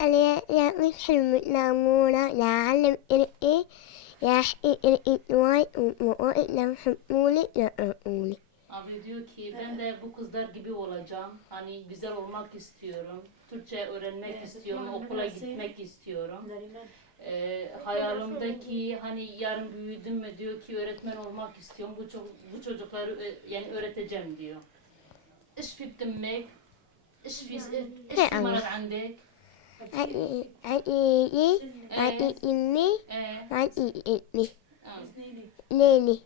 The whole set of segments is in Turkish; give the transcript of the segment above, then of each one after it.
أنا يعمل حلم الأمورة يعلم إيه يحكي الإدوار وإلهم حمولي يقولي. Abi diyor ki ben de bu kızlar gibi olacağım. Hani güzel olmak istiyorum. Türkçe öğrenmek istiyorum. Okula gitmek istiyorum. Hayalimdeki hani yarın büyüdüm mü diyor ki öğretmen olmak istiyorum. Bu çocukları yani öğreteceğim diyor. إيش في بدمك؟ إيش في إيش في مرض عندك؟ عندي عندي إمي عندي إبني نيني.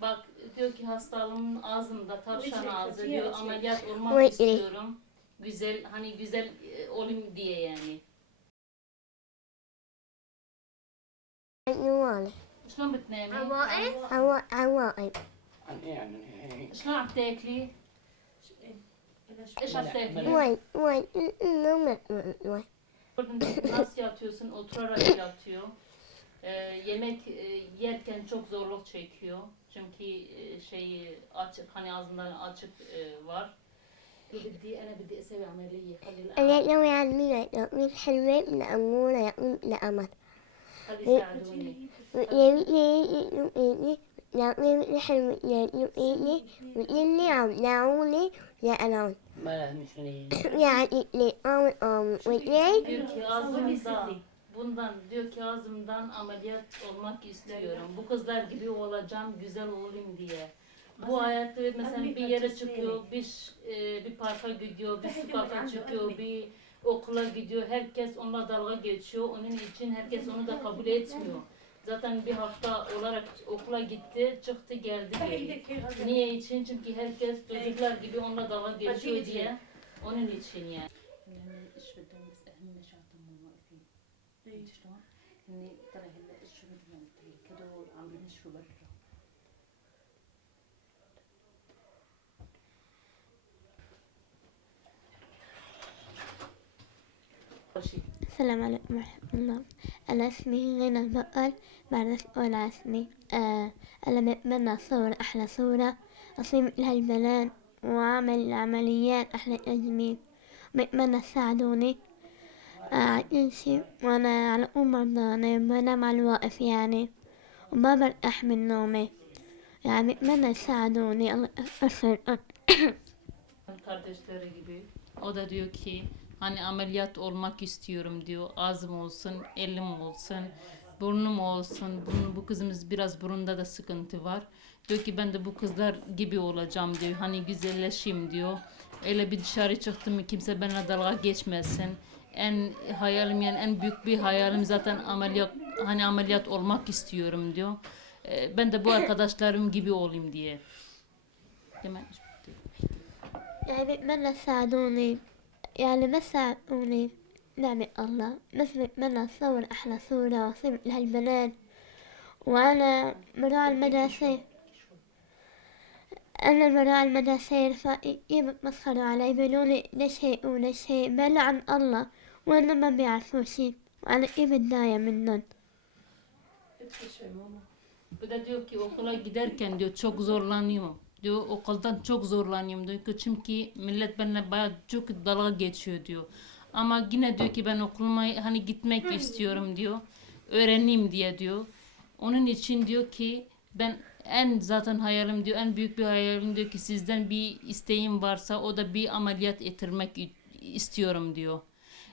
Bak diyor ki hastalığımın ağzımda tavşan ağzı diyor, ameliyat olmak istiyorum. Güzel hani güzel olayım diye yani. نوالي شلون بتنامي؟ عوائل شلون عم تاكلي؟ ايش عم تاكلي؟ وين وين Nasıl yatıyorsun? Oturarak yatıyor. Yemek yerken çok zorluk çekiyor. Çünkü şeyi açık, hani ağzından açık var. بدي اسوي عمليه خلي أنا لو يعلمين من حلوين من أمورة يقول لأمر خلي يساعدوني يعلمين حلوين يقولني عم دعوني يا ألون يعني لي وإلي diyor ki ağzımdan diyor ki ağzımdan ameliyat olmak istiyorum. Bu kızlar gibi olacağım, güzel olayım diye. Bu hayatta mesela bir yere çıkıyor, bir parka gidiyor, bir sokakta çıkıyor, bir okula gidiyor. Herkes onunla dalga geçiyor. Onun için herkes onu da kabul etmiyor. Zaten bir hafta olarak okula gitti, çıktı geldi geri. Niye için? Çünkü herkes çocuklar gibi onunla dalga geçiyor diye. Onun için yani. شلون؟ اني ترى هلا شو مثل ما قلت لك هدول عم بنشفوا برا. السلام عليكم ورحمة الله. أنا اسمي غنى البقر. بعرف أقول على اسمي أنا بتمنى أصور أحلى صورة أصير مثل هالبنات وأعمل عمليات أحلى تجميل. بتمنى تساعدوني على كل شي وأنا على طول مرضانة بنام على الواقف يعني وما برتاح من نومي يعني بتمنى تساعدوني الله أسعدك. Kardeşleri gibi. O da diyor ki hani ameliyat olmak istiyorum diyor. Ağzım olsun, elim olsun, burnum olsun. Bu kızımız biraz burunda da sıkıntı var. Diyor ki ben de bu kızlar gibi olacağım diyor. Hani güzelleşeyim diyor. Öyle bir dışarı çıktım mı kimse benimle dalga geçmesin. En hayalim yani en büyük bir hayalim zaten ameliyat olmak istiyorum diyor. Ben de bu arkadaşlarım gibi olayım diye. Demek يعني بتمنى تساعدوني يعني ما تساعدوني نعمة الله بس بتمنى أصور أحلى صورة وأصير مثل هالبنات وأنا مراعي المدرسة أنا مراعي المدرسة رفاقي بتمسخروا علي بيقولولي ليش هيك وليش هيك بلا عن الله وأنا ما بيعرفوا شي وأنا بتضايق منهم. Bu da diyor ki okula giderken diyor çok zorlanıyor. Diyor okuldan çok zorlanıyorum diyor ki çünkü millet benimle bayağı çok dalga geçiyor diyor. Ama yine diyor ki ben okuluma hani gitmek istiyorum diyor. Öğreneyim diye diyor. Onun için diyor ki ben zaten hayalim diyor en büyük bir hayalim diyor ki sizden bir isteğim varsa o da bir ameliyat ettirmek istiyorum diyor.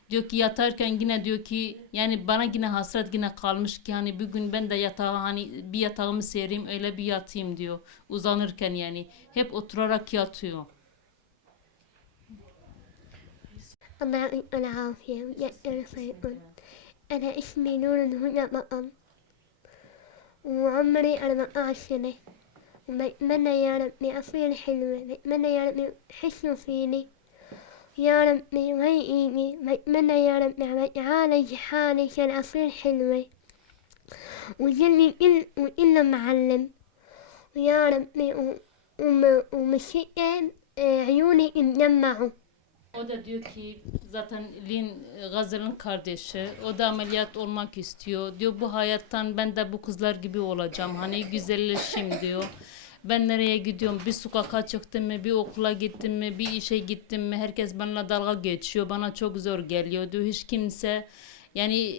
Diyor ki yatarken yine diyor ki yani bana yine hasret yine kalmış ki hani bir gün ben de yatağa hani bir yatağımı sereyim öyle bir yatayım diyor. Uzanırken yani hep oturarak yatıyor. الله يعطيكم العافية ويجعل خيركم. أنا اسمي نور الهدى بطل وعمري 14 سنة وبتمنى يا ربي أصير حلوة بتمنى يا ربي يحسوا فيني يا ربي وهيئيني بتمنى يا ربي عالج حالي عشان أصير حلوة وجلي وإلا معلم ويا ربي ومشيئا عيوني يتجمعوا. O da diyor ki zaten Gazal'ın kardeşi. O da ameliyat olmak istiyor. Diyor bu hayattan ben de bu kızlar gibi olacağım. Hani güzelleşeyim diyor. Ben nereye gidiyorum? Bir sokağa çıktım mı, bir okula gittim mi, bir işe gittim mi, herkes benimle dalga geçiyor. Bana çok zor geliyor diyor. Hiç kimse yani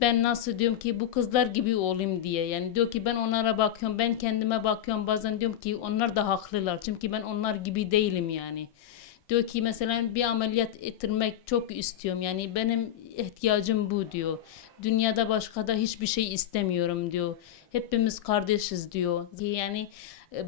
ben nasıl diyorum ki bu kızlar gibi olayım diye. Yani diyor ki ben onlara bakıyorum, ben kendime bakıyorum. Bazen diyorum ki onlar da haklılar. Çünkü ben onlar gibi değilim yani. Diyor ki mesela bir ameliyat ettirmek çok istiyorum. Yani benim ihtiyacım bu diyor. Dünyada başka da hiçbir şey istemiyorum diyor. Hepimiz kardeşiz diyor. Yani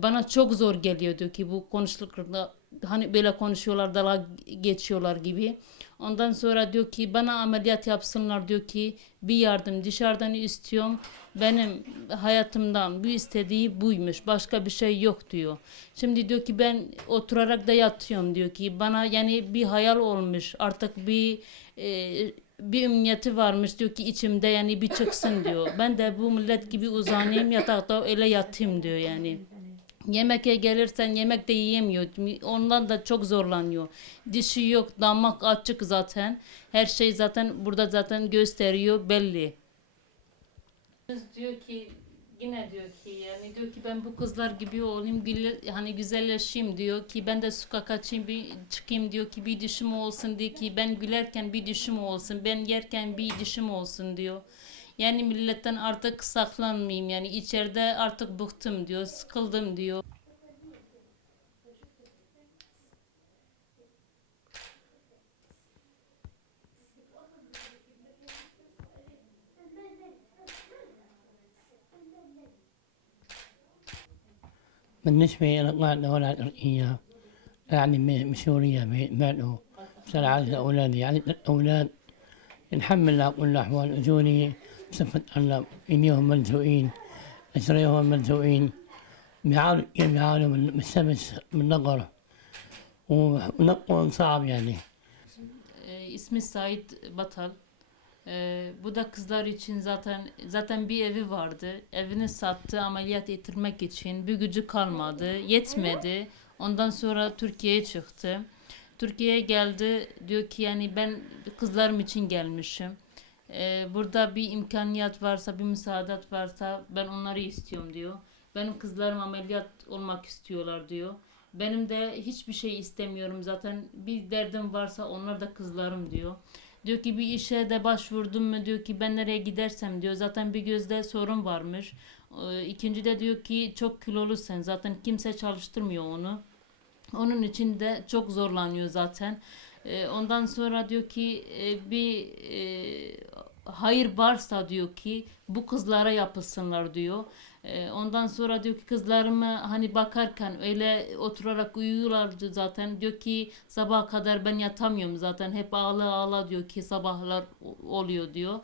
bana çok zor geliyor diyor ki bu konuştuklarında hani böyle konuşuyorlar dalga geçiyorlar gibi. Ondan sonra diyor ki bana ameliyat yapsınlar diyor ki bir yardım dışarıdan istiyorum. Benim hayatımdan bu istediği buymuş. Başka bir şey yok diyor. Şimdi diyor ki ben oturarak da yatıyorum diyor ki bana yani bir hayal olmuş. Artık bir ümniyeti varmış diyor ki içimde yani bir çıksın diyor. Ben de bu millet gibi uzanayım yatakta öyle yatayım diyor yani. Yemeğe gelirsen yemek de yiyemiyor. Ondan da çok zorlanıyor. Dişi yok, damak açık zaten. Her şey zaten burada zaten gösteriyor belli. Diyor ki yine diyor ki yani diyor ki ben bu kızlar gibi olayım hani güzelleşeyim diyor ki ben de sokağa çıkayım bir çıkayım diyor ki bir dişim olsun diyor ki ben gülerken bir dişim olsun ben yerken bir dişim olsun diyor. Yani milletten artık saklanmayayım yani içeride artık bıktım diyor sıkıldım diyor. بالنسبة لإلقاء الدورات الرئية يعني مسؤولية بيعملوا بصراحة الأولاد يعني الأولاد نحمل لها كل الأحوال أجوري بصفة أن إيديهم ملزوقين أسريهم ملزوقين بيعانوا من السبس من نقر ونقر صعب يعني. İsmi Sait Batal. Bu da kızlar için zaten bir evi vardı. Evini sattı ameliyat ettirmek için. Bir gücü kalmadı. Yetmedi. Ondan sonra Türkiye'ye çıktı. Türkiye'ye geldi. Diyor ki yani ben kızlarım için gelmişim. Burada bir imkaniyat varsa, bir müsaadat varsa ben onları istiyorum diyor. Benim kızlarım ameliyat olmak istiyorlar diyor. Benim de hiçbir şey istemiyorum zaten bir derdim varsa onlar da kızlarım diyor. Diyor ki bir işe de başvurdum mu diyor ki ben nereye gidersem diyor zaten bir gözde sorun varmış. İkinci de diyor ki çok kilolusun zaten kimse çalıştırmıyor onu. Onun için de çok zorlanıyor zaten. Ondan sonra diyor ki hayır varsa diyor ki bu kızlara yapılsınlar diyor. Ondan sonra diyor ki kızlarımı hani bakarken öyle oturarak uyuyorlardı zaten. Diyor ki sabaha kadar ben yatamıyorum zaten hep ağla ağla diyor ki sabahlar oluyor diyor.